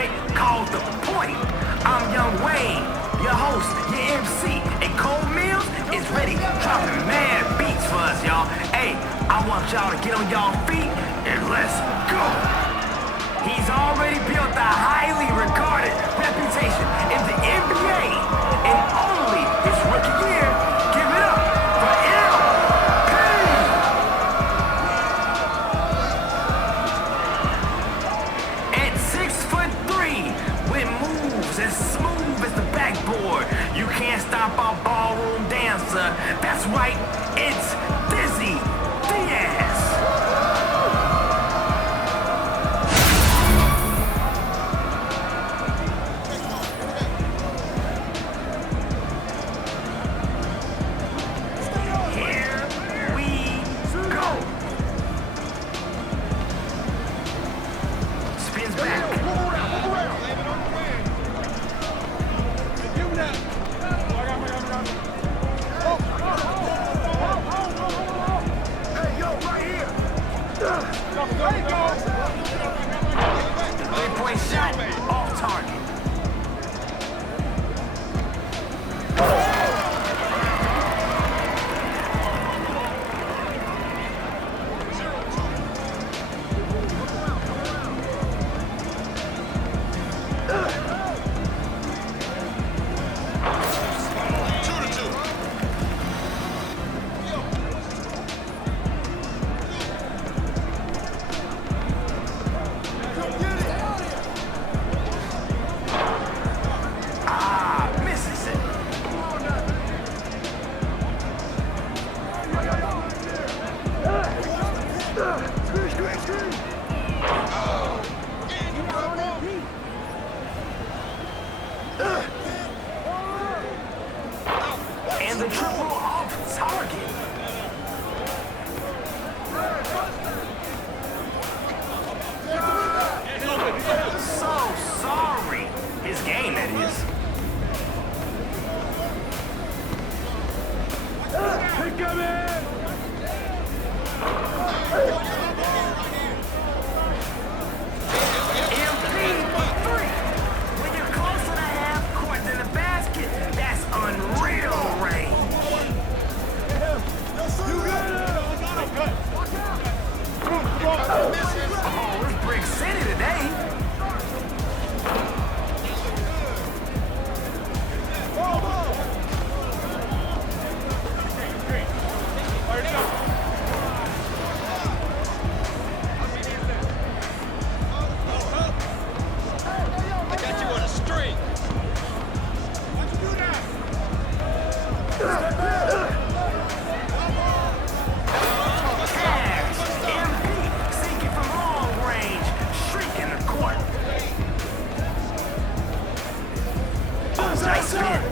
joint called The Point. I'm Young Wayne, your host, your MC, and Cole Mills is ready, dropping mad beats for us, y'all. Hey, I want y'all to get on y'all feet and let's go. He's already built a highly regarded reputation in the NBA, and only his rookie year, give it up for LP. At 6'3", with moves as smooth as the backboard, you can't stop our ballroom dancer. That's right, it's Dizzy Diaz. Three-point shot, off target. And the triple off target. So sorry. His game, that is. Pick him in! Nice spin.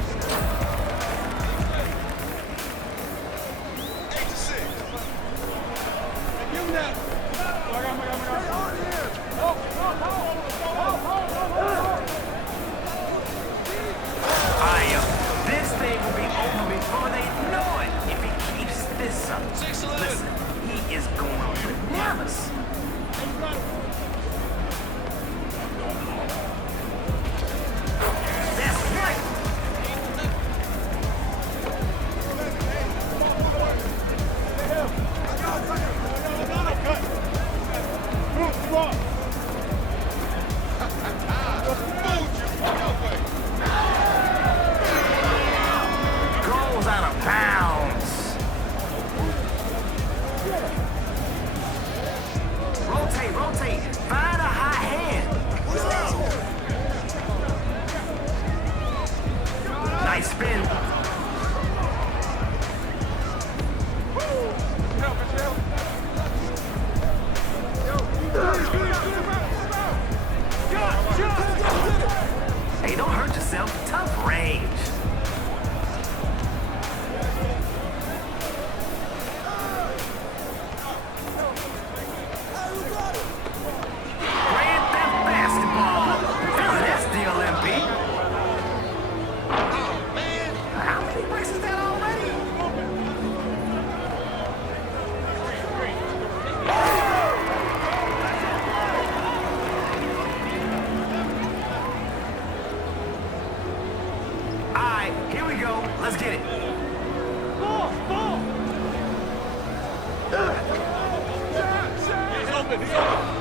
This thing will be over before they know it if he keeps this up. Listen, he is going bananas. Goes out of bounds. Rotate, rotate. Find a hot hand. Nice spin. Hey, don't hurt yourself. Tough range. Grand Theft Basketball. Feeling this deal, MP. Oh, man. How many bricks is that already? let's get it. Ball! He's open, he's open.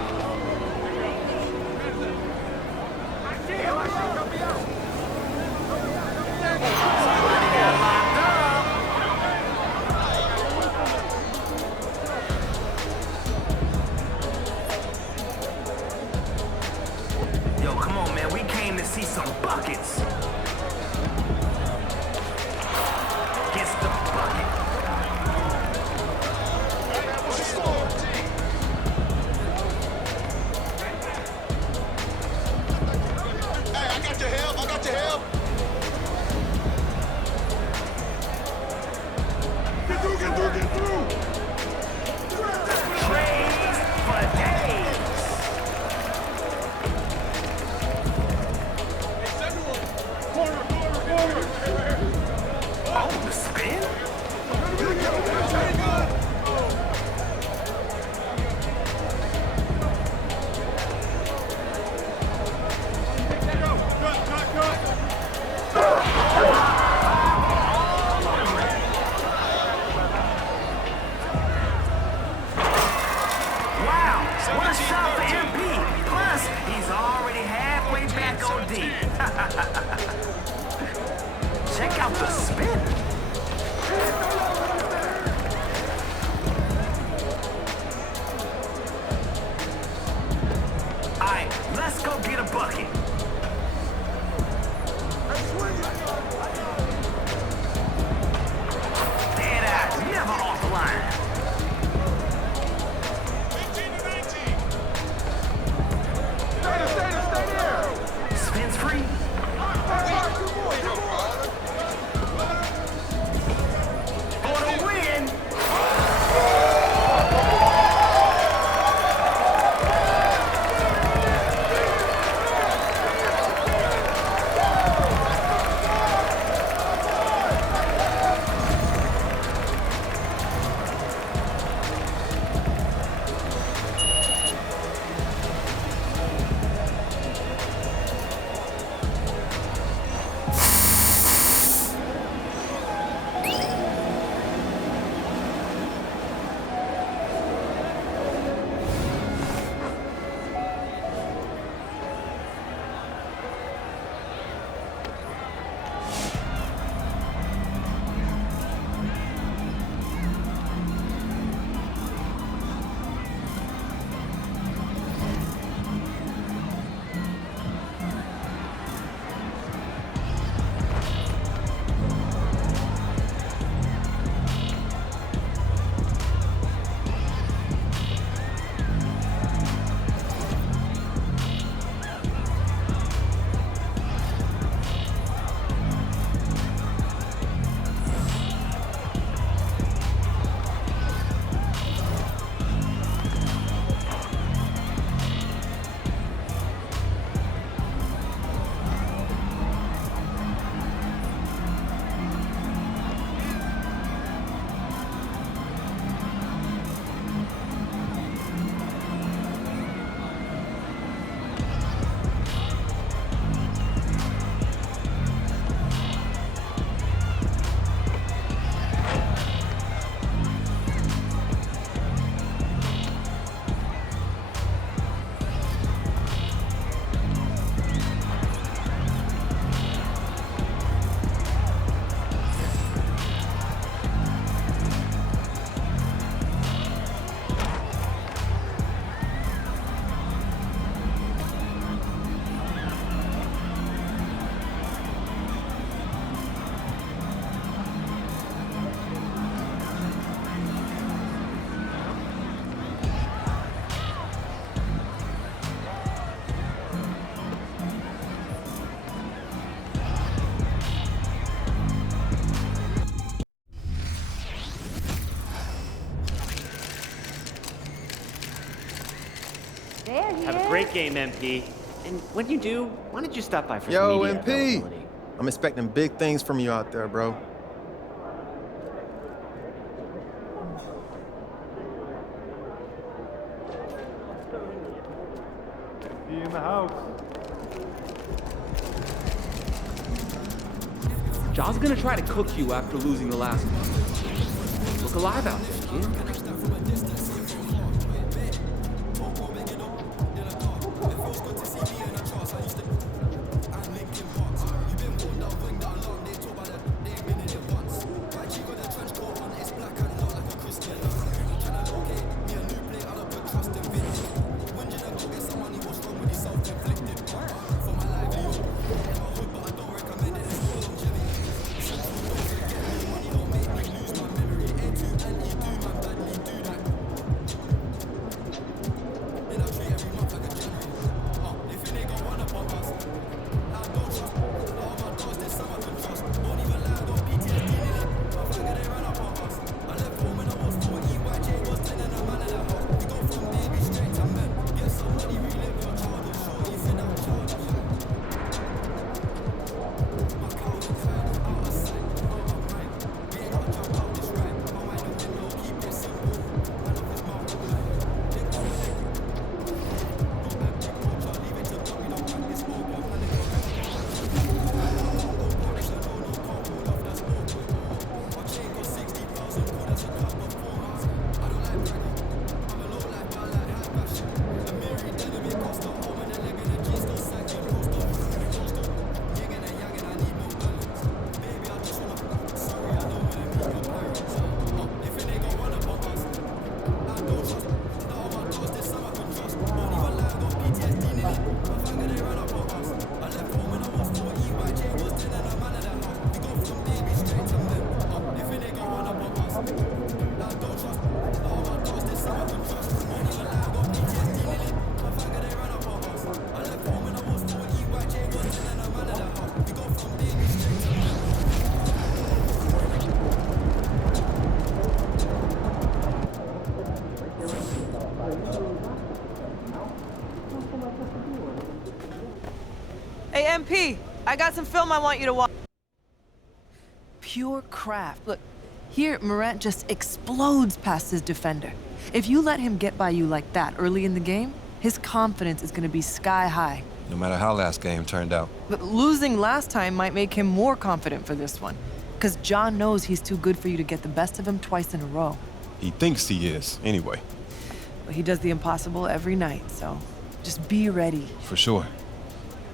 Somebody got locked up. Yo, come on, man. We came to see some buckets. Gets the bucket. Hey, I got your help. I got your help. Get through. Praise for days. Corner. Oh, the spin? Wow, what a shot for MP. Plus, he's already halfway back on D. Check out the spin. All right, let's go get a bucket. Dead eye, never off the line. 18 to 19. Stay there. Spins free. For the win. There he Have is. a great game, MP. And when you do, why don't you stop by for Yo, some media MP. availability? I'm expecting big things from you out there, bro. He in the house. Ja's gonna try to cook you after losing the last one. Look alive out there, kid. Hey, MP, I got some film I want you to watch. Pure craft. Look, here Morant just explodes past his defender. If you let him get by you like that early in the game, his confidence is gonna be sky high. No matter how last game turned out. But losing last time might make him more confident for this one. Because John knows he's too good for you to get the best of him twice in a row. He thinks he is, anyway. But he does the impossible every night, so just be ready. For sure.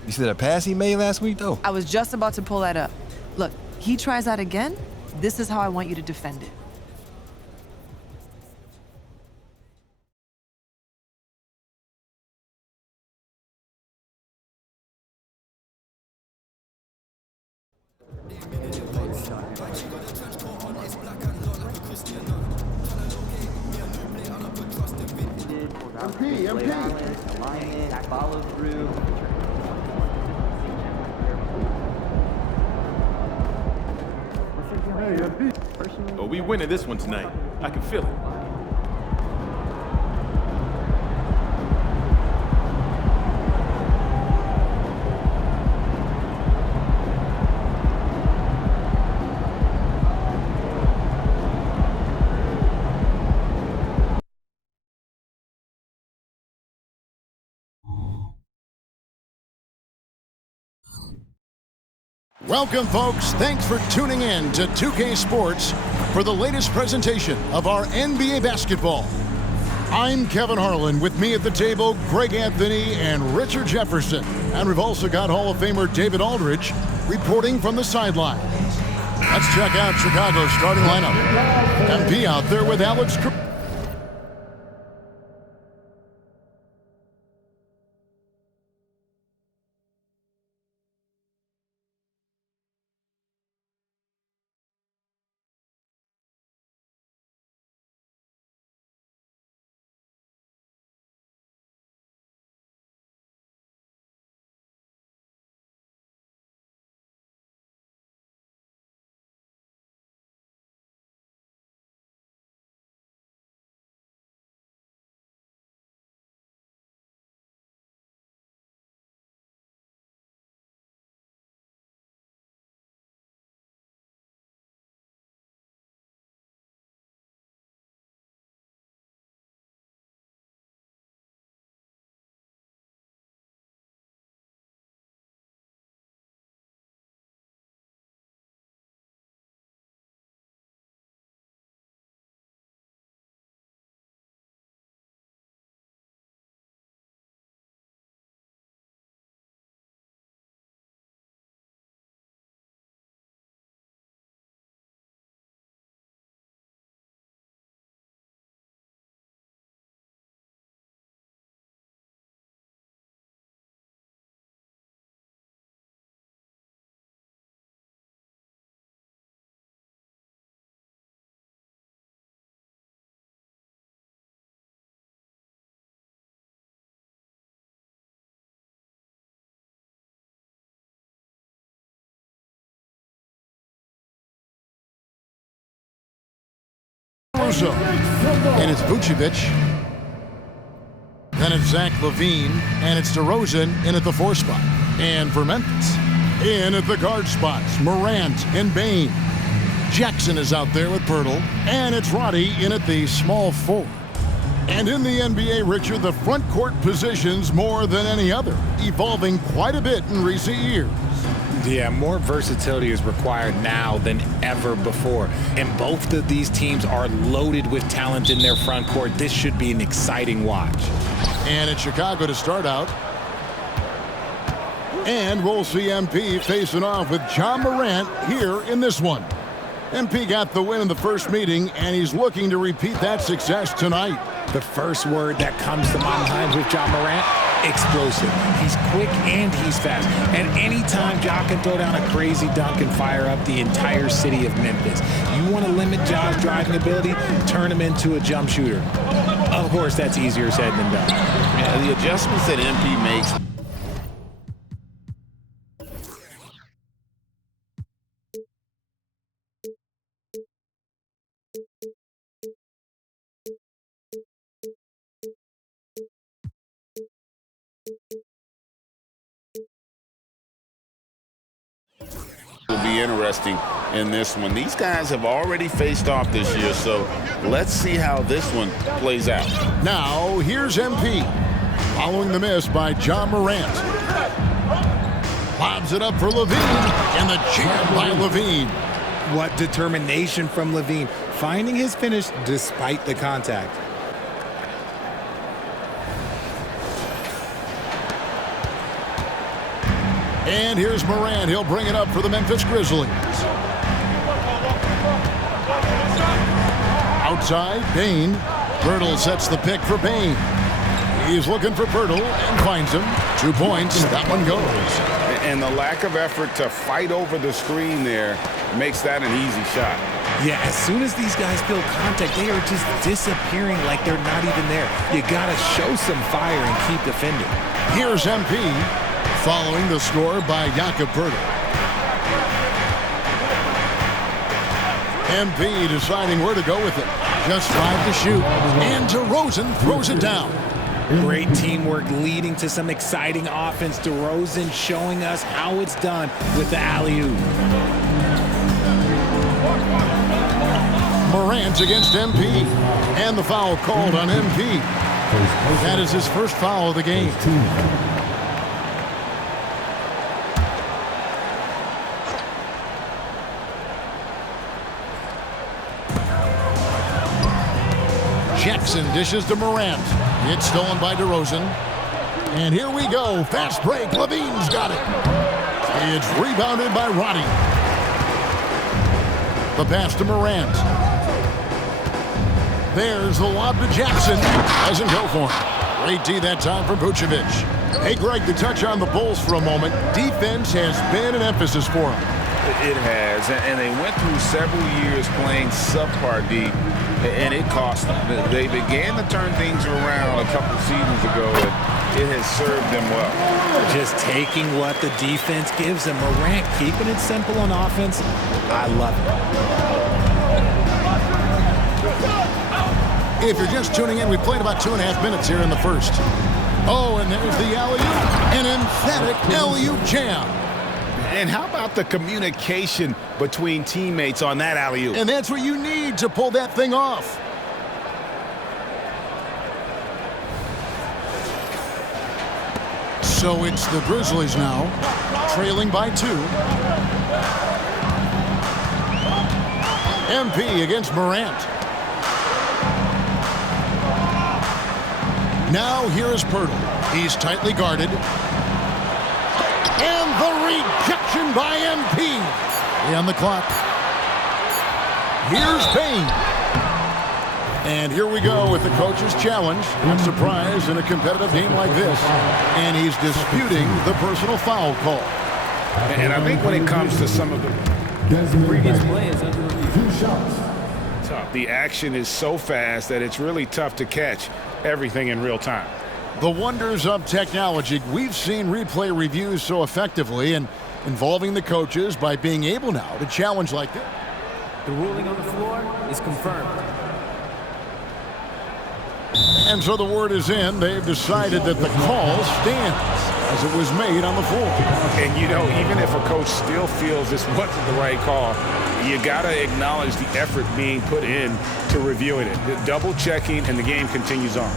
You see that pass he made last week, though? I was just about to pull that up. Look, he tries that again, this is how I want you to defend it. Alignment, follow through. Oh, we winning this one tonight. I can feel it. Welcome, folks. Thanks for tuning in to 2K Sports for the latest presentation of our NBA basketball. I'm Kevin Harlan. With me at the table, Greg Anthony and Richard Jefferson. And we've also got Hall of Famer David Aldridge reporting from the sideline. Let's check out Chicago's starting lineup. MP out there with Alex Cruz. Caruso. And it's Vucevic. Then it's Zach LaVine. And it's DeRozan in at the 4 spot. And for Memphis, in at the guard spots, Morant and Bane. Jackson is out there with Poeltl. And it's Roddy in at the small 4. And in the NBA, Richard, the front court positions more than any other, evolving quite a bit in recent years. Yeah, more versatility is required now than ever before. And both of these teams are loaded with talent in their front court. This should be an exciting watch. And it's Chicago to start out. And we'll see MP facing off with Ja Morant here in this one. MP got the win in the first meeting, and he's looking to repeat that success tonight. The first word that comes to my mind with Ja Morant, explosive. He's quick and he's fast. And anytime Ja can throw down a crazy dunk and fire up the entire city of Memphis. You want to limit Ja's driving ability, turn him into a jump shooter. Of course, that's easier said than done. Yeah, the adjustments that MP makes. Will be interesting in this one. These guys have already faced off this year, so let's see how this one plays out. Now, here's MP. Following the miss by Ja Morant. Lobs it up for LaVine, and the jam by LaVine. What determination from LaVine, finding his finish despite the contact. And here's Morant. He'll bring it up for the Memphis Grizzlies. Outside, Bane. Poeltl sets the pick for Bane. He's looking for Poeltl and finds him. 2 points. That one goes. And the lack of effort to fight over the screen there makes that an easy shot. Yeah, as soon as these guys feel contact, they are just disappearing like they're not even there. You gotta show some fire and keep defending. Here's MP. Following the score by Jakob Poeltl. MP deciding where to go with it. Just 5 to shoot. And DeRozan throws it down. Great teamwork leading to some exciting offense. DeRozan showing us how it's done with the alley-oop. Morant against MP. And the foul called on MP. That is his first foul of the game. Jackson dishes to Morant. It's stolen by DeRozan. And here we go. Fast break. LaVine's got it. It's rebounded by Roddy. The pass to Morant. There's the lob to Jackson. Doesn't go for him. Great D that time from Vucevic. Hey, Greg, to touch on the Bulls for a moment, defense has been an emphasis for them. It has, and they went through several years playing subpar D, and it cost them. They began to turn things around a couple seasons ago, and it has served them well. Just taking what the defense gives them. Morant keeping it simple on offense. I love it. If you're just tuning in, we played about 2.5 minutes here in the first. Oh, and there's the alley-oop. An emphatic alley-oop jam. And how about the communication between teammates on that alley-oop? And that's what you need to pull that thing off. So it's the Grizzlies now, trailing by 2. MP against Morant. Now here is Poeltl. He's tightly guarded. And the rejection by MP. On the clock. Here's Bane. And here we go with the coach's challenge. Not surprised in a competitive game like this. And he's disputing the personal foul call. And I think when it comes to some of the previous plays under review, the action is so fast that it's really tough to catch everything in real time. The wonders of technology. We've seen replay reviews so effectively and involving the coaches by being able now to challenge like this. The ruling on the floor is confirmed. And so the word is in. They've decided that the call stands as it was made on the floor. And, you know, even if a coach still feels this wasn't the right call, you got to acknowledge the effort being put in to reviewing it. Double checking, and the game continues on.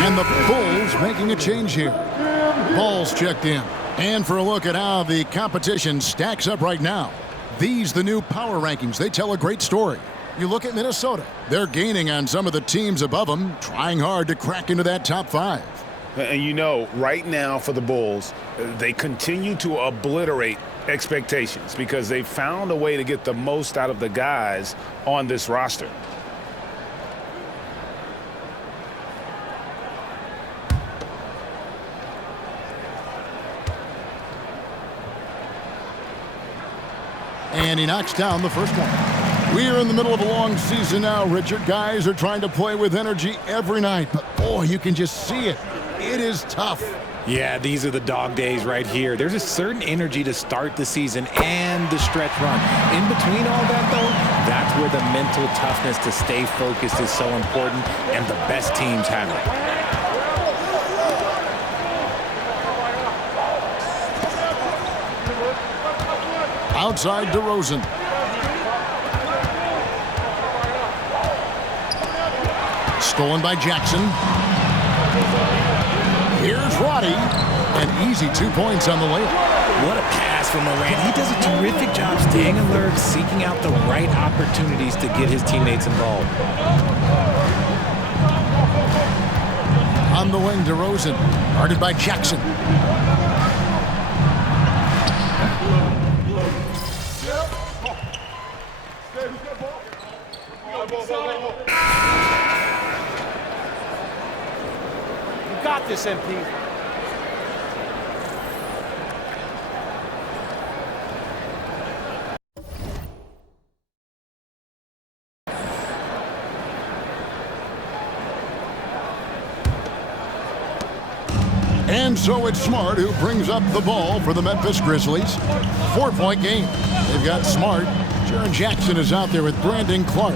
And the Bulls making a change here. Ball's checked in. And for a look at how the competition stacks up right now. These, the new power rankings, they tell a great story. You look at Minnesota. They're gaining on some of the teams above them, trying hard to crack into that top 5. And you know, right now for the Bulls, they continue to obliterate expectations because they found a way to get the most out of the guys on this roster. And he knocks down the first one. We are in the middle of a long season now, Richard. Guys are trying to play with energy every night. But, boy, you can just see it. It is tough. Yeah, these are the dog days right here. There's a certain energy to start the season and the stretch run. In between all that, though, that's where the mental toughness to stay focused is so important, and the best teams have it. Outside DeRozan. Stolen by Jackson. Here's Roddy. An easy 2 points on the layup. What a pass from Morant. He does a terrific job staying alert, seeking out the right opportunities to get his teammates involved. On the wing, DeRozan. Guarded by Jackson. You got this, MP. And so it's Smart who brings up the ball for the Memphis Grizzlies. 4-point game. They've got Smart. Jaren Jackson is out there with Brandon Clark.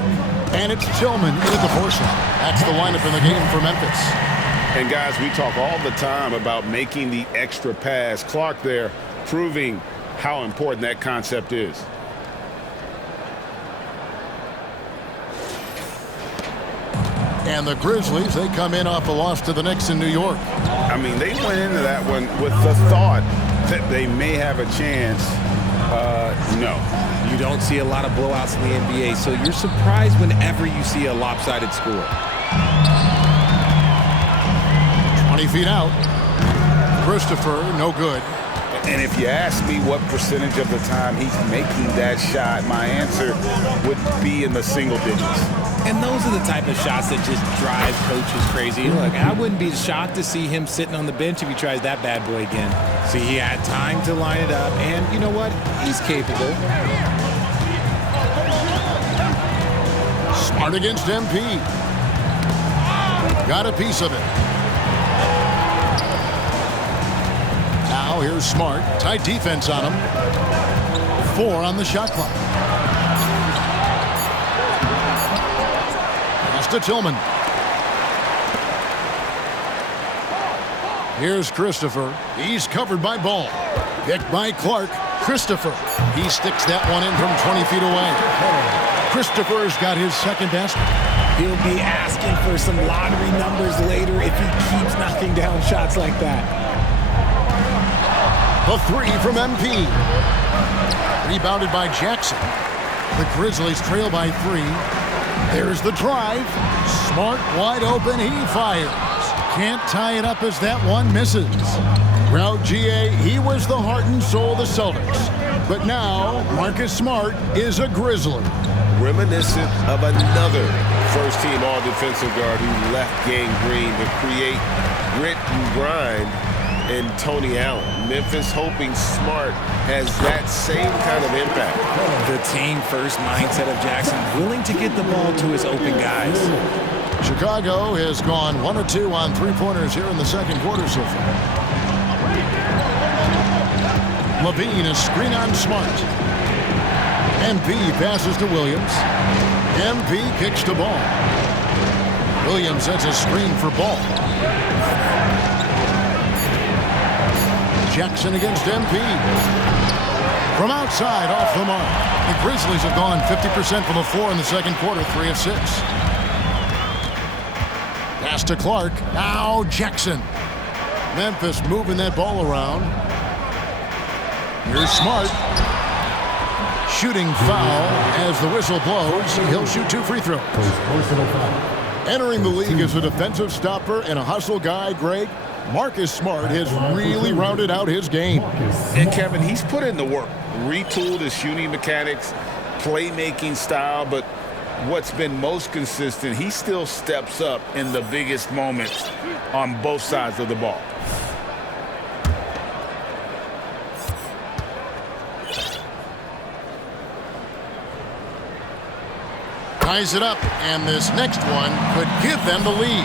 And it's Tillman in at the 4 slot. That's the lineup in the game for Memphis. And guys, we talk all the time about making the extra pass. Clark there proving how important that concept is. And the Grizzlies, they come in off a loss to the Knicks in New York. I mean, they went into that one with the thought that they may have a chance. No. You don't see a lot of blowouts in the NBA, so you're surprised whenever you see a lopsided score. 20 feet out. Christopher, no good. And if you ask me what percentage of the time he's making that shot, my answer would be in the single digits. And those are the type of shots that just drive coaches crazy. Look, I wouldn't be shocked to see him sitting on the bench if he tries that bad boy again. See, he had time to line it up, and you know what? He's capable. Smart against MP. Got a piece of it. Now here's Smart. Tight defense on him. 4 on the shot clock. Pass to Tillman. Here's Christopher. He's covered by Ball. Picked by Clark. Christopher. He sticks that one in from 20 feet away. Christopher's got his second basket. He'll be asking for some lottery numbers later if he keeps knocking down shots like that. The 3 from MP. Rebounded by Jackson. The Grizzlies trail by 3. There's the drive. Smart wide open. He fires. Can't tie it up as that one misses. Well, GA, he was the heart and soul of the Celtics. But now, Marcus Smart is a Grizzly. Reminiscent of another first-team all-defensive guard who left Gang Green to create grit and grind in Tony Allen. Memphis hoping Smart has that same kind of impact. The team-first mindset of Jackson, willing to get the ball to his open guys. Chicago has gone 1 of 2 on three-pointers here in the second quarter so far. Levine, a screen on Smart. MP passes to Williams. MP kicks to Ball. Williams sets a screen for Ball. Jackson against MP. From outside, off the mark. The Grizzlies have gone 50% from the floor in the second quarter, 3 of 6. Pass to Clark. Now Jackson. Memphis moving that ball around. Here's Smart. Shooting foul as the whistle blows. He'll shoot 2 free throws. Entering the league as a defensive stopper and a hustle guy, Greg, Marcus Smart has really rounded out his game. And Kevin, he's put in the work. Retooled his shooting mechanics, playmaking style, but what's been most consistent, he still steps up in the biggest moments on both sides of the ball. Ties it up, and this next one could give them the lead.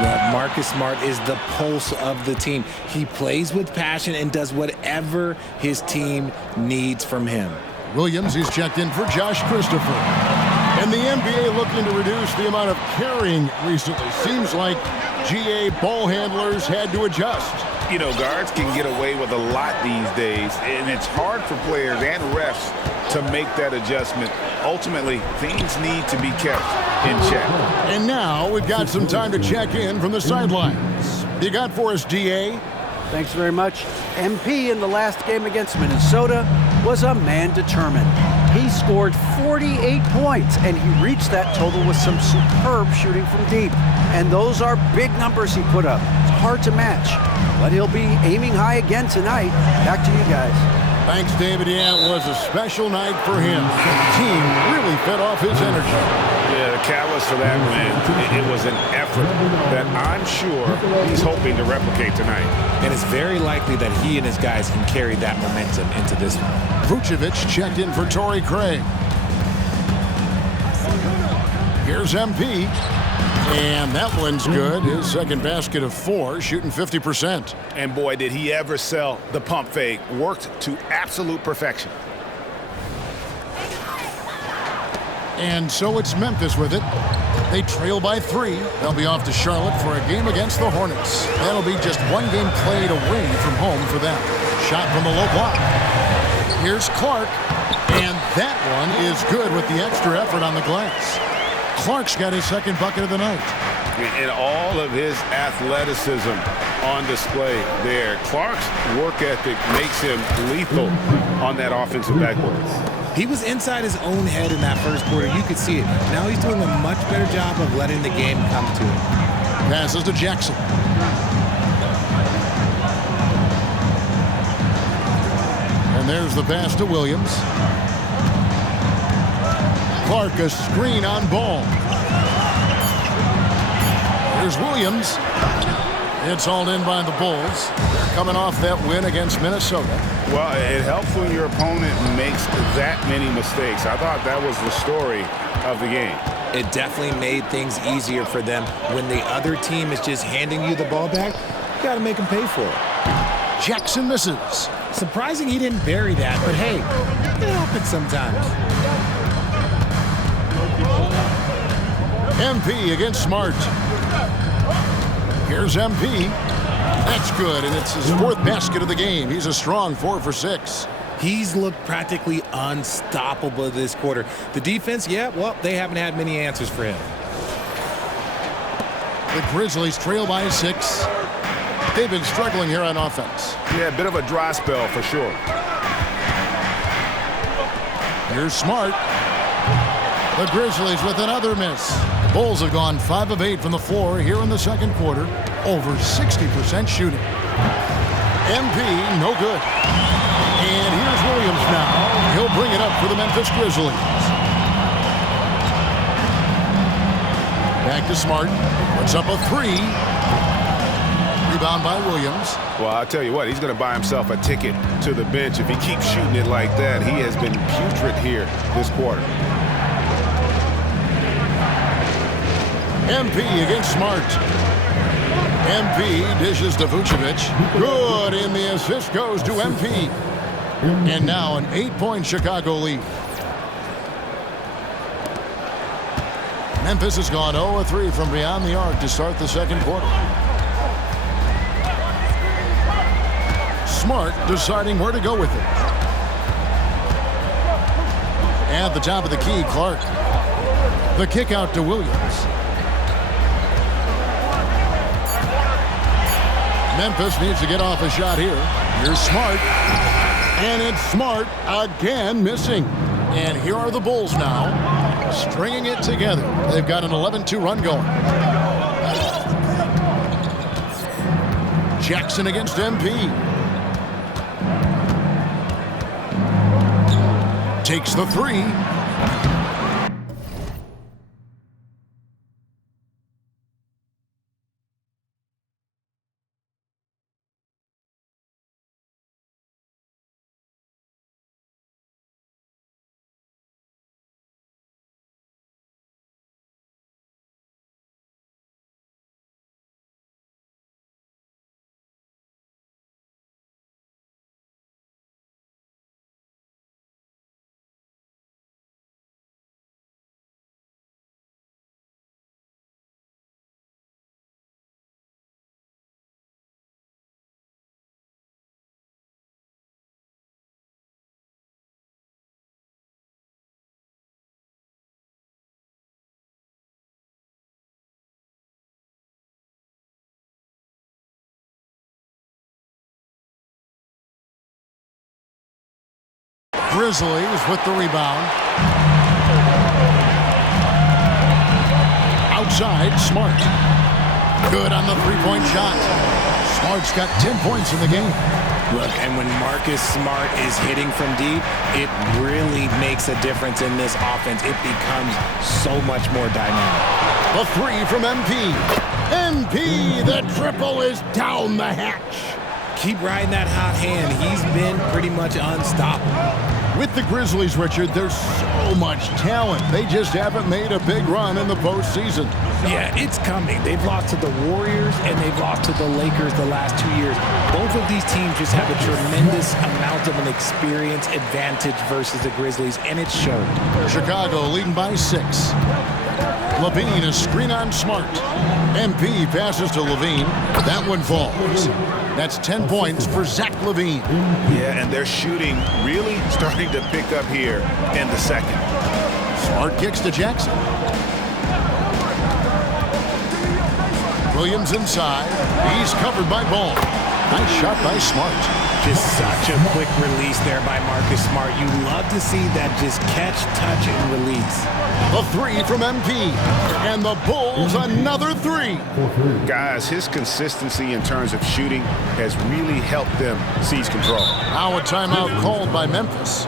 Well, Marcus Smart is the pulse of the team. He plays with passion and does whatever his team needs from him. Williams is checked in for Josh Christopher. And the NBA looking to reduce the amount of carrying recently. Seems like GA ball handlers had to adjust. You know, guards can get away with a lot these days, and it's hard for players and refs to make that adjustment. Ultimately, things need to be kept in check. And now we've got some time to check in from the sidelines. You got for us, GA? Thanks very much. MP in the last game against Minnesota was a man determined. He scored 48 points, and he reached that total with some superb shooting from deep. And those are big numbers he put up. It's hard to match, but he'll be aiming high again tonight. Back to you guys. Thanks, David. Yeah, it was a special night for him. The team really fed off his energy. Yeah, the catalyst for that win, it was an effort that I'm sure he's hoping to replicate tonight. And it's very likely that he and his guys can carry that momentum into this one. Vucevic checked in for Torrey Craig. Here's MP. And that one's good. His second basket of 4, shooting 50%. And boy, did he ever sell the pump fake. Worked to absolute perfection. And so it's Memphis with it. They trail by 3. They'll be off to Charlotte for a game against the Hornets. That'll be just one game played away from home for them. Shot from the low block. Here's Clark. And that one is good with the extra effort on the glass. Clark's got his second bucket of the night. And all of his athleticism on display there. Clark's work ethic makes him lethal on that offensive backboard. He was inside his own head in that first quarter. You could see it. Now he's doing a much better job of letting the game come to him. Passes to Jackson. And there's the pass to Williams. Clark, a screen on Ball. Here's Williams. It's hauled in by the Bulls. They're coming off that win against Minnesota. Well, it helps when your opponent makes that many mistakes. I thought that was the story of the game. It definitely made things easier for them. When the other team is just handing you the ball back, you got to make them pay for it. Jackson misses. Surprising he didn't bury that, but hey, it happens sometimes. MP against Smart. Here's MP. That's good, and it's his 4th basket of the game. He's a strong 4 for 6. He's looked practically unstoppable this quarter. The defense, yeah, well, they haven't had many answers for him. The Grizzlies trail by 6. They've been struggling here on offense. Yeah, a bit of a dry spell for sure. Here's Smart. The Grizzlies with another miss. The Bulls have gone 5 of 8 from the floor here in the second quarter. Over 60% shooting. MP, no good. And here's Williams now. He'll bring it up for the Memphis Grizzlies. Back to Smart. Puts up a 3. Rebound by Williams. Well, I'll tell you what, he's going to buy himself a ticket to the bench if he keeps shooting it like that. He has been putrid here this quarter. MP against Smart. MP dishes to Vucevic. Good, and the assist goes to MP. And now an 8-point Chicago lead. Memphis has gone 0 of 3 from beyond the arc to start the second quarter. Smart deciding where to go with it. At the top of the key, Clark. The kick out to Williams. Memphis needs to get off a shot here. Here's Smart. And it's Smart again missing. And here are the Bulls now, stringing it together. They've got an 11-2 run going. Jackson against MP. Takes the 3. Grizzlies with the rebound. Outside, Smart. Good on the three-point shot. Smart's got 10 points in the game. Look, and when Marcus Smart is hitting from deep, it really makes a difference in this offense. It becomes so much more dynamic. The 3 from MP. MP, the triple is down the hatch. Keep riding that hot hand. He's been pretty much unstoppable. With the Grizzlies, Richard, there's so much talent. They just haven't made a big run in the postseason. Yeah, it's coming. They've lost to the Warriors and they've lost to the Lakers the last 2 years. Both of these teams just have a tremendous amount of an experience advantage versus the Grizzlies, and it showed. Chicago leading by 6. LaVine, a screen on Smart. MP passes to LaVine. That one falls. That's 10 points for Zach LaVine. Yeah, and their shooting really starting to pick up here in the second. Smart kicks to Jackson. Williams inside. He's covered by Ball. Nice shot by Smart. Just such a quick release there by Marcus Smart. You love to see that just catch, touch, and release. The 3 from MP. And the Bulls another 3. Guys, his consistency in terms of shooting has really helped them seize control. Now a timeout called by Memphis.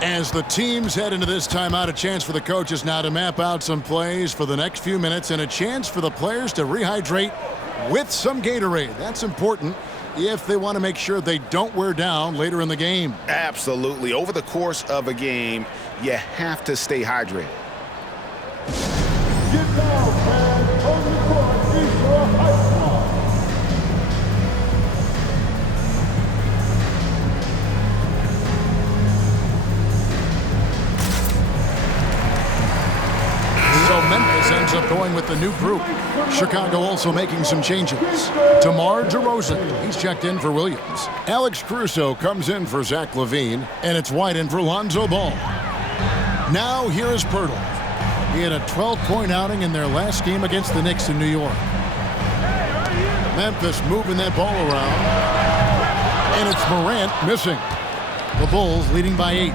As the teams head into this timeout, a chance for the coaches now to map out some plays for the next few minutes and a chance for the players to rehydrate with some Gatorade. That's important if they want to make sure they don't wear down later in the game. Absolutely. Over the course of a game, you have to stay hydrated. Get down, man. On the court, Easter High School. going with the new group. Chicago also making some changes. DeMar DeRozan, he's checked in for Williams. Alex Caruso comes in for Zach LaVine, and it's White in for Lonzo Ball. Now here is Poeltl. He had a 12-point outing in their last game against the Knicks in New York. Memphis moving that ball around. And it's Morant missing. The Bulls leading by 8.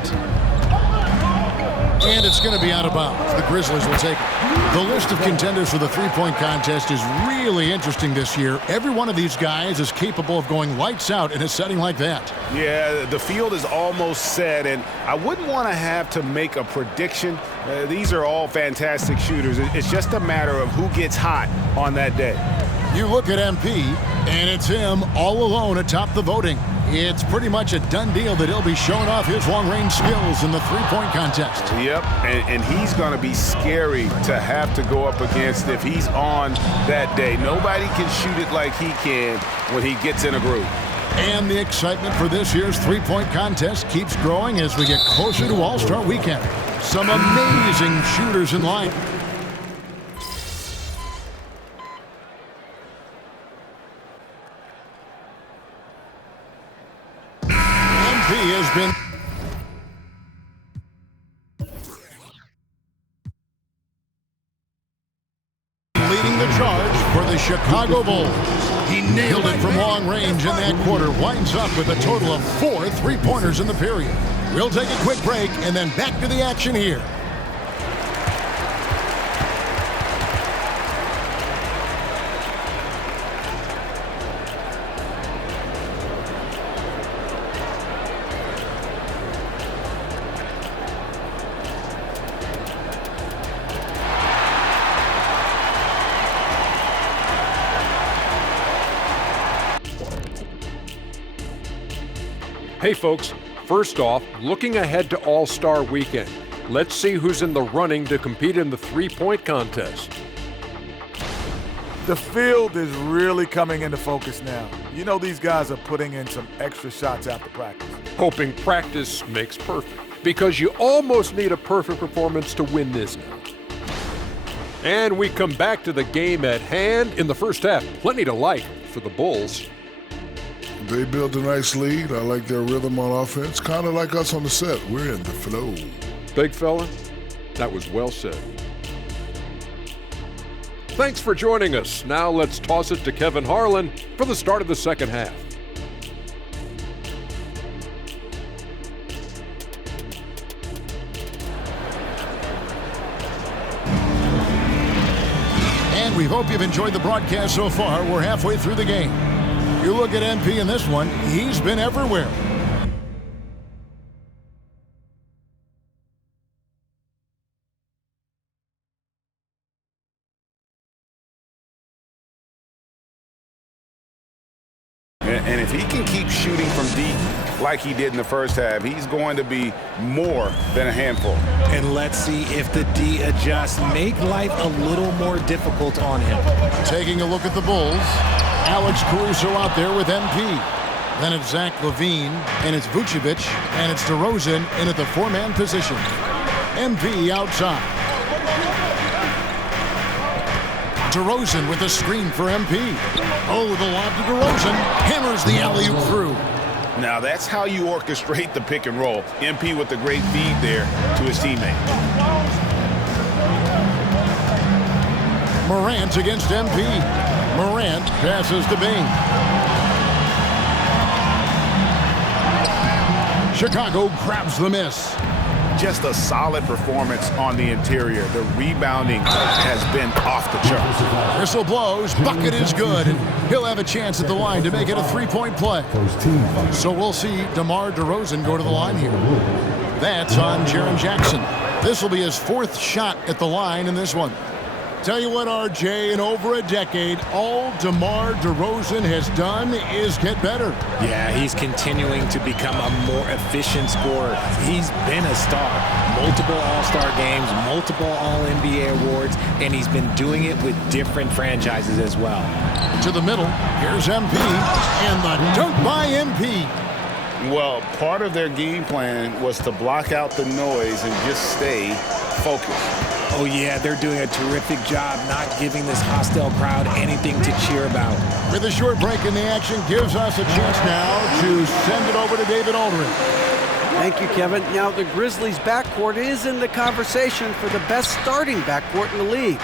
And it's going to be out of bounds. The Grizzlies will take it. The list of contenders for the three-point contest is really interesting this year. Every one of these guys is capable of going lights out in a setting like that. Yeah, the field is almost set, and I wouldn't want to have to make a prediction. These are all fantastic shooters. It's just a matter of who gets hot on that day. You look at MP, and it's him all alone atop the voting. It's pretty much a done deal that he'll be showing off his long-range skills in the three-point contest. Yep, and he's going to be scary to have to go up against if he's on that day. Nobody can shoot it like he can when he gets in a groove. And the excitement for this year's three-point contest keeps growing as we get closer to All-Star Weekend. Some amazing shooters in line. Has been leading the charge for the Chicago Bulls. He nailed it from long range in that quarter. Winds up with a total of 4 three-pointers in the period. We'll take a quick break and then back to the action here. Hey folks, first off, looking ahead to All-Star Weekend, let's see who's in the running to compete in the three-point contest. The field is really coming into focus now. You know these guys are putting in some extra shots after practice. Hoping practice makes perfect, because you almost need a perfect performance to win this now. And we come back to the game at hand in the first half. Plenty to like for the Bulls. They built a nice lead. I like their rhythm on offense. Kind of like us on the set. We're in the flow. Big fella, that was well said. Thanks for joining us. Now let's toss it to Kevin Harlan for the start of the second half. And we hope you've enjoyed the broadcast so far. We're halfway through the game. You look at MP in this one, he's been everywhere. And if he can keep shooting from deep like he did in the first half, he's going to be more than a handful. And let's see if the D adjusts, make life a little more difficult on him. Taking a look at the Bulls, Alex Caruso out there with MP. Then it's Zach LaVine, and it's Vucevic, and it's DeRozan in at the four-man position. MP outside. DeRozan with a screen for MP. Oh, the lob to DeRozan. Hammers the alley-oop through. Now that's how you orchestrate the pick and roll. MP with the great feed there to his teammate. Morant against MP. Morant passes to Bing. Chicago grabs the miss. Just a solid performance on the interior. The rebounding has been off the charts. Whistle blows, bucket is good, and he'll have a chance at the line to make it a three-point play. So we'll see DeMar DeRozan go to the line here. That's on Jaren Jackson. This will be his 4th shot at the line in this one. Tell you what, RJ, in over a decade, all DeMar DeRozan has done is get better. Yeah, he's continuing to become a more efficient scorer. He's been a star. Multiple All-Star games, multiple All-NBA awards, and he's been doing it with different franchises as well. To the middle, here's MP, and the dunk by MP. Well, part of their game plan was to block out the noise and just stay focused. Oh, yeah, they're doing a terrific job not giving this hostile crowd anything to cheer about. With a short break in the action, gives us a chance now to send it over to David Aldridge. Thank you, Kevin. Now, the Grizzlies' backcourt is in the conversation for the best starting backcourt in the league.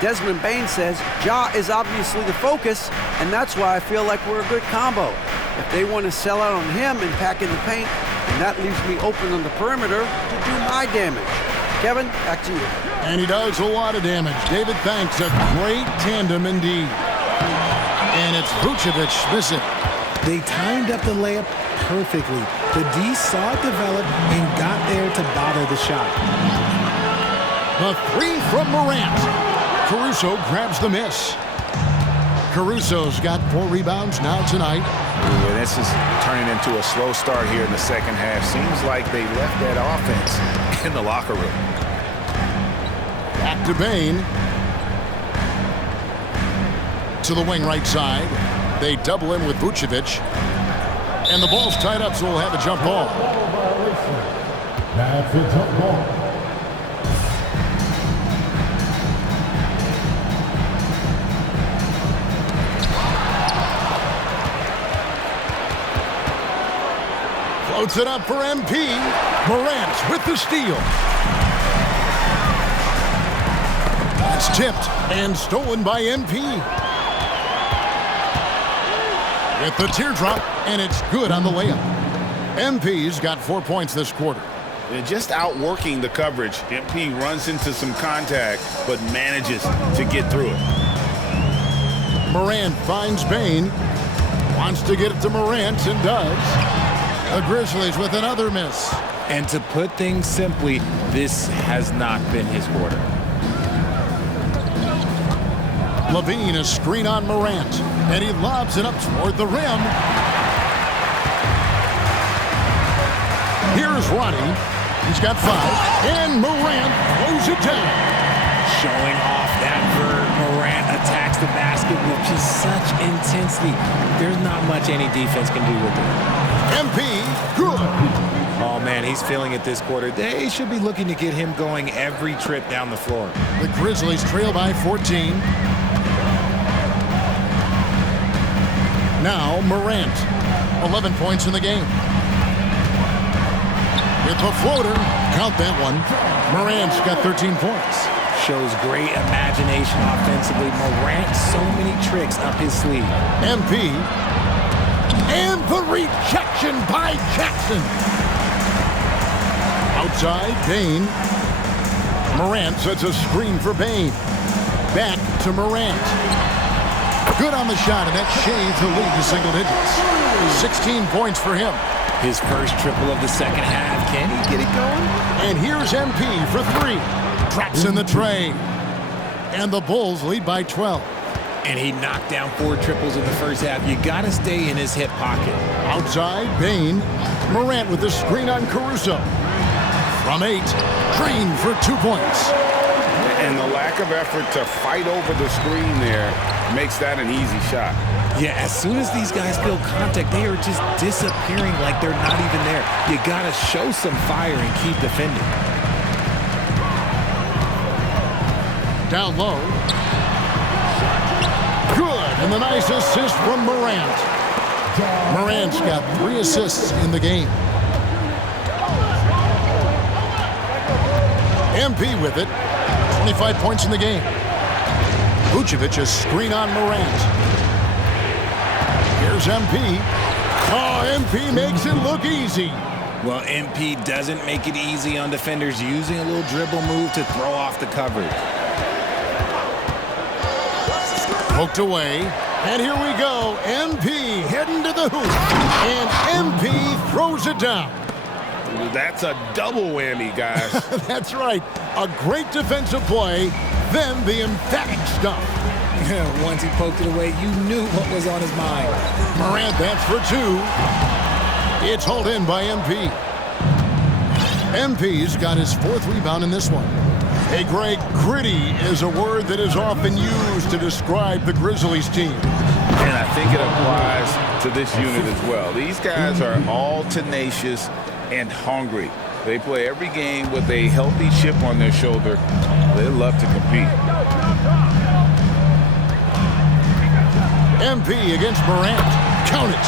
Desmond Bane says Ja is obviously the focus, and that's why I feel like we're a good combo. If they want to sell out on him and pack in the paint, and that leaves me open on the perimeter to do my damage. Kevin, back to you. And he does a lot of damage. David, thanks. A great tandem indeed. And it's Vucevic missing. They timed up the layup perfectly. The D saw it develop and got there to bother the shot. The three from Morant. Caruso grabs the miss. Caruso's got 4 rebounds now tonight. Ooh, this is turning into a slow start here in the second half. Seems like they left that offense in the locker room. Back to Bane. To the wing right side. They double him with Vucevic. And the ball's tied up, so we'll have a jump ball. That's a jump ball. Floats it up for MP. Morant with the steal. It's tipped and stolen by MP. With the teardrop, and it's good on the layup. MP's got 4 points this quarter. They're just outworking the coverage. MP runs into some contact, but manages to get through it. Morant finds Bane. Wants to get it to Morant, and does. The Grizzlies with another miss. And to put things simply, this has not been his quarter. Levine, a screen on Morant, and he lobs it up toward the rim. Here's Ronnie. He's got 5, and Morant throws it down. Showing off that verb, Morant attacks the basket with just such intensity. There's not much any defense can do with it. MP, good. Oh, man, he's feeling it this quarter. They should be looking to get him going every trip down the floor. The Grizzlies trail by 14. Now Morant, 11 points in the game. With a floater, count that one. Morant's got 13 points. Shows great imagination offensively. Morant, so many tricks up his sleeve. MP, and the rejection by Jackson. Outside, Bane. Morant sets a screen for Bane. Back to Morant. Good on the shot, and that shaves the lead to single digits. 16 points for him. His first triple of the second half. Can he get it going? And here's MP for 3. Traps in the tray. And the Bulls lead by 12. And he knocked down 4 triples in the first half. You got to stay in his hip pocket. Outside, Bane. Morant with the screen on Caruso. From 8, Green for 2 points. And the lack of effort to fight over the screen there makes that an easy shot. Yeah, as soon as these guys feel contact, they are just disappearing like they're not even there. You got to show some fire and keep defending. Down low. Good, and the nice assist from Morant. Morant's got 3 assists in the game. MP with it. 25 points in the game. Vucevic a screen on Morant. Here's MP. Oh, MP makes it look easy. Well, MP doesn't make it easy on defenders, using a little dribble move to throw off the coverage. Poked away. And here we go. MP heading to the hoop. And MP throws it down. That's a double whammy, guys. That's right. A great defensive play, then the emphatic stuff. Once he poked it away, you knew what was on his mind. Morant, that's for 2. It's hauled in by MP. MP's got his 4th rebound in this one. Hey, Greg, gritty is a word that is often used to describe the Grizzlies team. And I think it applies to this unit as well. These guys are all tenacious and hungry. They play every game with a healthy chip on their shoulder. They love to compete. MP against Morant. Count it.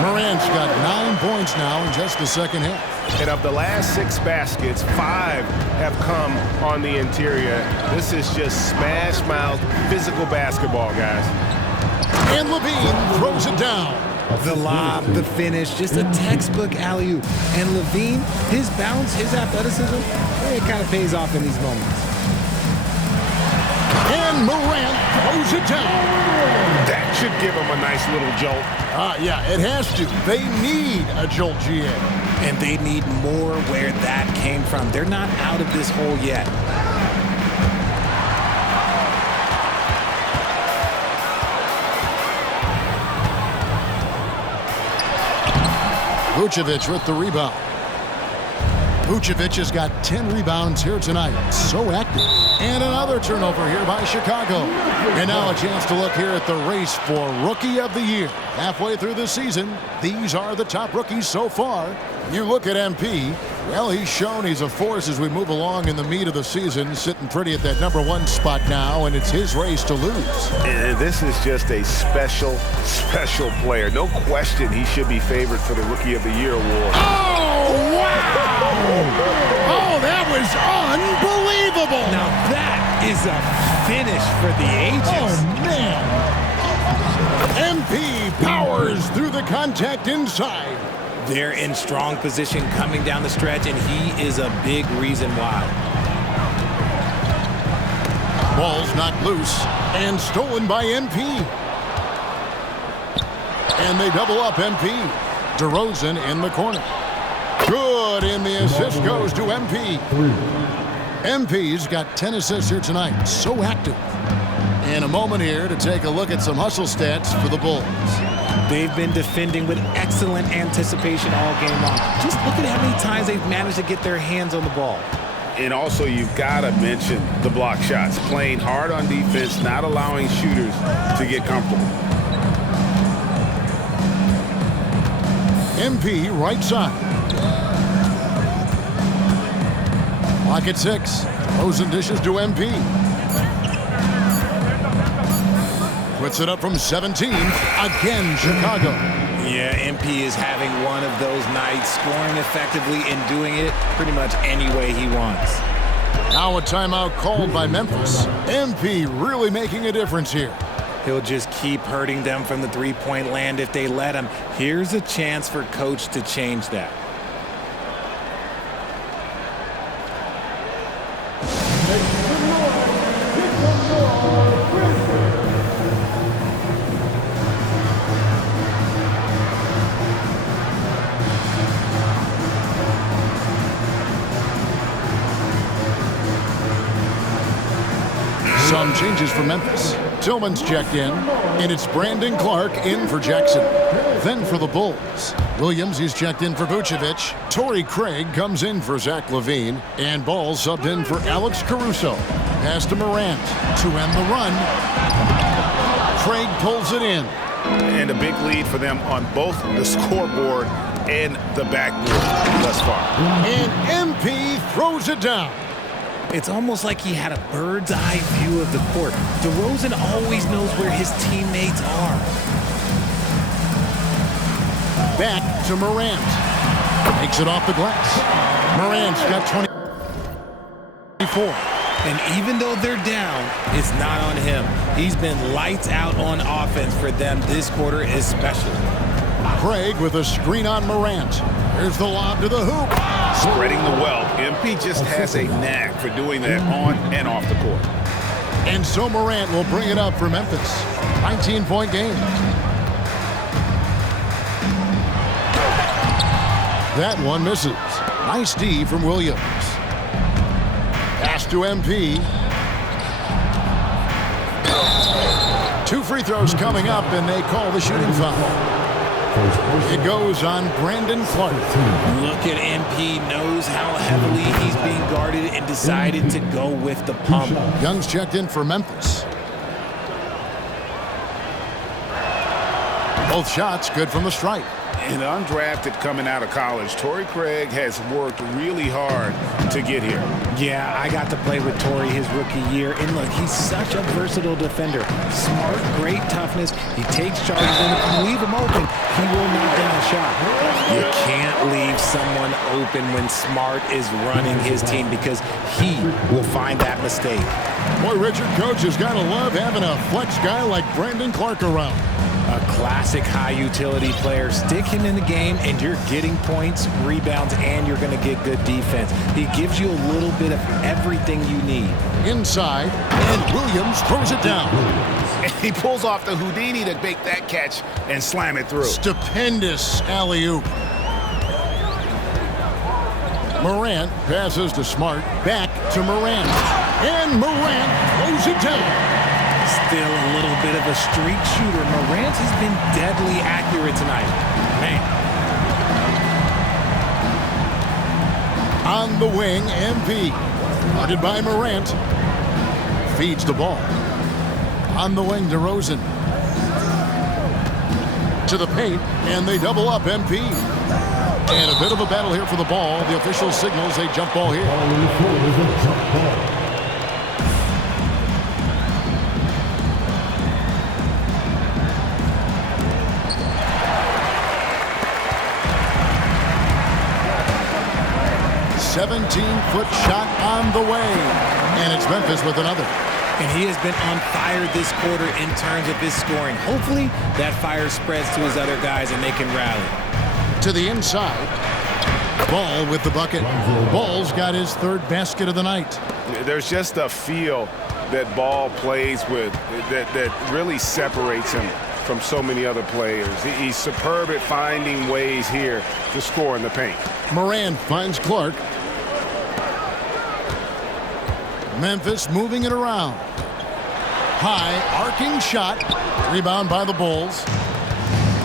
Morant's got 9 points now in just the second half. And of the last 6 baskets, 5 have come on the interior. This is just smash-mouth physical basketball, guys. And Levine throws it down. The lob, the finish, just a textbook alley-oop. And Levine, his bounce, his athleticism, it kind of pays off in these moments. And Morant throws it down. That should give him a nice little jolt. Yeah, it has to. They need a jolt, GA. And they need more where that came from. They're not out of this hole yet. Vucevic with the rebound. Vucevic has got 10 rebounds here tonight. So active. And another turnover here by Chicago. And now a chance to look here at the race for Rookie of the Year. Halfway through the season, these are the top rookies so far. You look at MP, well, he's shown he's a force as we move along in the meat of the season, sitting pretty at that #1 spot now, and it's his race to lose. And this is just a special, special player. No question he should be favored for the Rookie of the Year award. Oh, wow! Oh, that was unbelievable! Now that is a finish for the ages. Oh, man! MP powers through the contact inside. They're in strong position coming down the stretch, and he is a big reason why. Ball's knocked loose and stolen by MP. And they double up MP. DeRozan in the corner. Good, and the assist goes to MP. MP's got 10 assists here tonight. So active. And a moment here to take a look at some hustle stats for the Bulls. They've been defending with excellent anticipation all game long. Just look at how many times they've managed to get their hands on the ball. And also, you've got to mention the block shots. Playing hard on defense, not allowing shooters to get comfortable. MP right side. Lock at 6. Rosen dishes to MP. Puts it up from 17. Again, Chicago. Yeah, MP is having one of those nights, scoring effectively and doing it pretty much any way he wants. Now a timeout called by Memphis. MP really making a difference here. He'll just keep hurting them from the three-point land if they let him. Here's a chance for Coach to change that. Some changes for Memphis. Tillman's checked in, and it's Brandon Clark in for Jackson. Then for the Bulls, Williams is checked in for Vucevic. Torrey Craig comes in for Zach LaVine, and Ball subbed in for Alex Caruso. Pass to Morant to end the run. Craig pulls it in. And a big lead for them on both the scoreboard and the backboard thus far. And MP throws it down. It's almost like he had a bird's eye view of the court. DeRozan always knows where his teammates are. Back to Morant. Takes it off the glass. Morant's got 24. And even though they're down, it's not on him. He's been lights out on offense for them this quarter especially. Craig with a screen on Morant. Here's the lob to the hoop. Spreading the wealth. MP just has a knack for doing that on and off the court. And so Morant will bring it up for Memphis. 19-point game. That one misses. Nice D from Williams. Pass to MP. 2 free throws coming up, and they call the shooting foul. It goes on Brandon Clark. Look at MP, knows how heavily he's being guarded and decided to go with the pump. Young's checked in for Memphis. Both shots good from the stripe. And undrafted coming out of college, Torrey Craig has worked really hard to get here. Yeah, I got to play with Torrey his rookie year, and look, he's such a versatile defender. Smart, great toughness. He takes charges, and if you leave him open, he will knock down a shot. You can't leave someone open when Smart is running his team because he will find that mistake. Boy, Richard, coach has got to love having a flex guy like Brandon Clark around. A classic high-utility player. Stick him in the game, and you're getting points, rebounds, and you're going to get good defense. He gives you a little bit of everything you need. Inside, and Williams throws it down. And he pulls off the Houdini to make that catch and slam it through. Stupendous alley-oop. Morant passes to Smart, back to Morant. And Morant throws it down. Still a little bit of a streak shooter. Morant has been deadly accurate tonight. Man. On the wing, MP. Guarded by Morant. Feeds the ball. On the wing, DeRozan. To the paint, and they double up MP. And a bit of a battle here for the ball. The official signals a jump ball here. 17-foot shot on the way. And it's Memphis with another. And he has been on fire this quarter in terms of his scoring. Hopefully, that fire spreads to his other guys and they can rally. To the inside. Ball with the bucket. Ball's got his third basket of the night. There's just a feel that Ball plays with that really separates him from so many other players. He's superb at finding ways here to score in the paint. Morant finds Clark. Memphis moving it around. High, arcing shot. Rebound by the Bulls.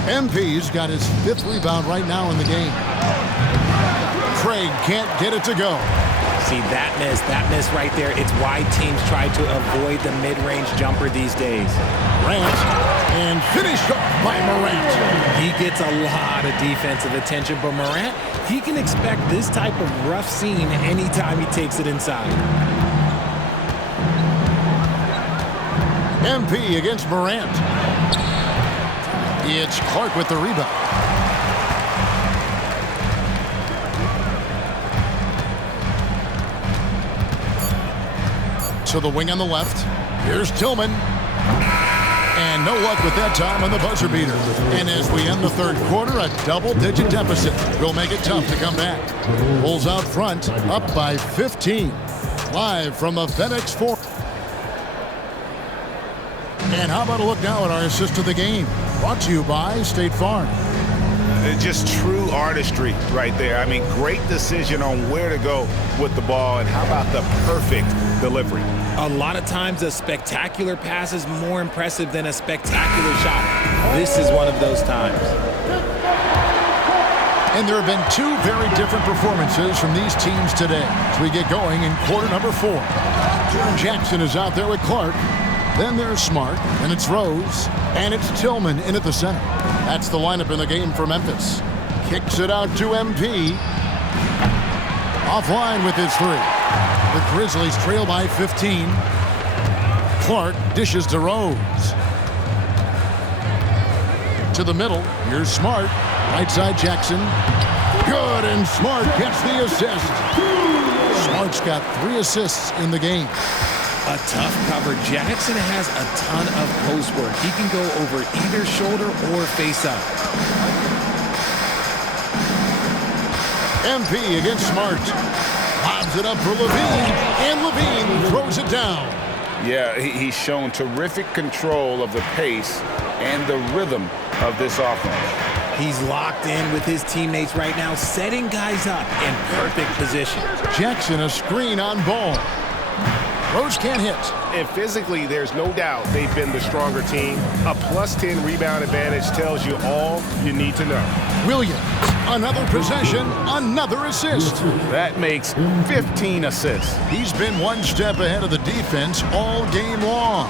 MP's got his 5th rebound right now in the game. Craig can't get it to go. See, that miss right there, it's why teams try to avoid the mid-range jumper these days. Morant, and finished up by Morant. He gets a lot of defensive attention, but Morant, he can expect this type of rough scene anytime he takes it inside. MP against Morant. It's Clark with the rebound. To the wing on the left. Here's Tillman. And no luck with that time on the buzzer beater. And as we end the third quarter, a double-digit deficit will make it tough to come back. Bulls out front, up by 15. Live from the FedEx Forum. And how about a look now at our assist of the game? Brought to you by State Farm. Just true artistry right there. I mean, great decision on where to go with the ball, and how about the perfect delivery? A lot of times a spectacular pass is more impressive than a spectacular shot. This is one of those times. And there have been 2 very different performances from these teams today as we get going in quarter number 4. Jaren Jackson is out there with Clark. Then there's Smart, and it's Rose, and it's Tillman in at the center. That's the lineup in the game for Memphis. Kicks it out to MP. Offline with his 3. The Grizzlies trail by 15. Clark dishes to Rose. To the middle. Here's Smart. Right side Jackson. Good, and Smart gets the assist. Smart's got 3 assists in the game. A tough cover. Jackson has a ton of post work. He can go over either shoulder or face up. MP against Smart. Lobs it up for Levine, and Levine throws it down. Yeah, he's shown terrific control of the pace and the rhythm of this offense. He's locked in with his teammates right now, setting guys up in perfect position. Jackson a screen on Ball. Rose can't hit. And physically, there's no doubt they've been the stronger team. A +10 rebound advantage tells you all you need to know. Williams, another possession, another assist. That makes 15 assists. He's been one step ahead of the defense all game long.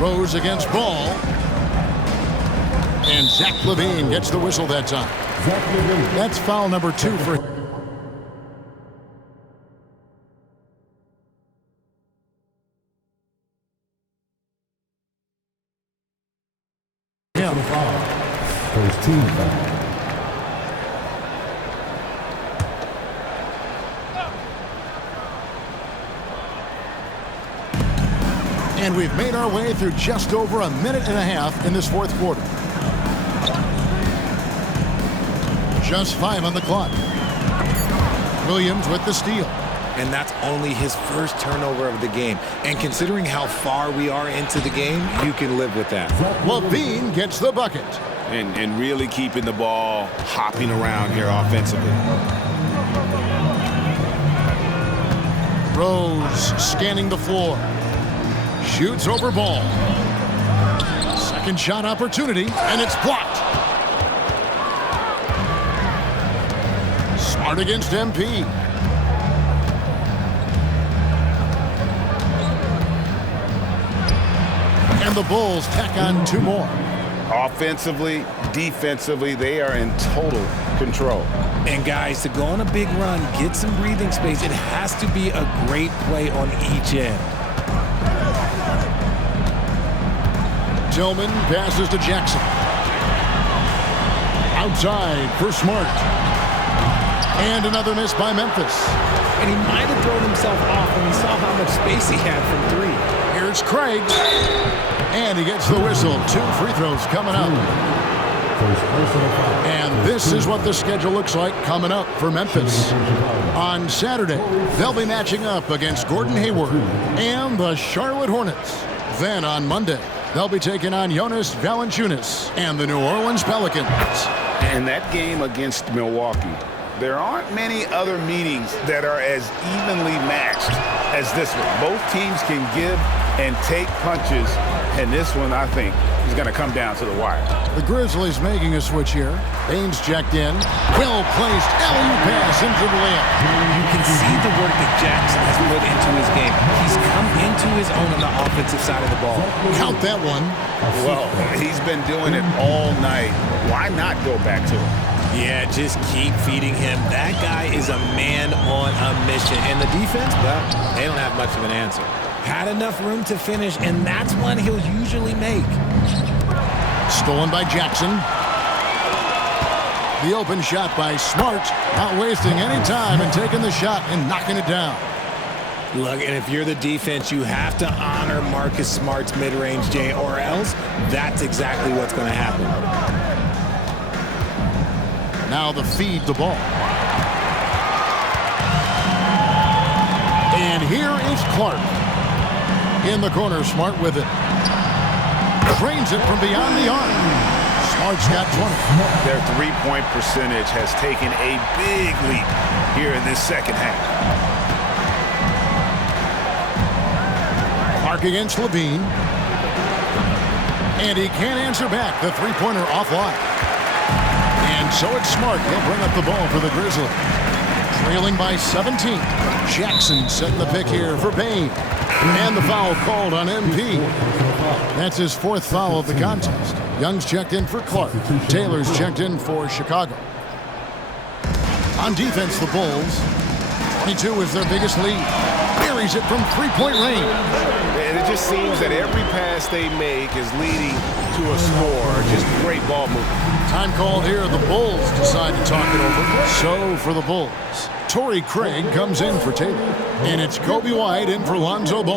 Rose against Ball. And Zach LaVine gets the whistle that time. That's foul number 2 for him. First team foul. And we've made our way through just over a minute and a half in this fourth quarter. Just 5 on the clock. Williams with the steal. And that's only his first turnover of the game. And considering how far we are into the game, you can live with that. LaVine gets the bucket. And really keeping the ball hopping around here offensively. Rose scanning the floor. Shoots over ball. Second shot opportunity, and it's blocked. Smart against MP. And the Bulls tack on 2 more. Offensively, defensively, they are in total control. And guys, to go on a big run, get some breathing space, it has to be a great play on each end. Tillman passes to Jackson. Outside for Smart. And another miss by Memphis. And he might have thrown himself off when he saw how much space he had from 3. Here's Craig. And he gets the whistle. 2 free throws coming up. And this is what the schedule looks like coming up for Memphis. On Saturday, they'll be matching up against Gordon Hayward and the Charlotte Hornets. Then on Monday, they'll be taking on Jonas Valanciunas and the New Orleans Pelicans. And that game against Milwaukee, there aren't many other meetings that are as evenly matched as this one. Both teams can give and take punches, and this one, I think, is going to come down to the wire. The Grizzlies making a switch here. Baines checked in. Well-placed alley-oop pass into the layup. You can see the work that Jackson has put into his game. He's come into his own on the offensive side of the ball. Count that one. Well, he's been doing it all night. Why not go back to him? Yeah, just keep feeding him. That guy is a man on a mission. And the defense, well, they don't have much of an answer. Had enough room to finish, and that's one he'll usually make. Stolen by Jackson. The open shot by Smart, not wasting any time and taking the shot and knocking it down. Look, and if you're the defense, you have to honor Marcus Smart's mid-range, Jay, or else that's exactly what's going to happen. Now the feed the ball. And here is Clark. In the corner, Smart with it. Drains it from beyond the arc. Smart's got 20. Their three-point percentage has taken a big leap here in this second half. Clark against LaVine. And he can't answer back. The three-pointer offline. And so it's Smart. He'll bring up the ball for the Grizzlies. Trailing by 17. Jackson setting the pick here for Bane. And the foul called on MP. That's his 4th foul of the contest. Young's checked in for Clark. Taylor's checked in for Chicago. On defense, the Bulls. 22 is their biggest lead. Buries it from three-point range. And it just seems that every pass they make is leading to a score. Just great ball movement. Time called here. The Bulls decide to talk it over. So for the Bulls, Torrey Craig comes in for Taylor. And it's Kobe White in for Lonzo Ball.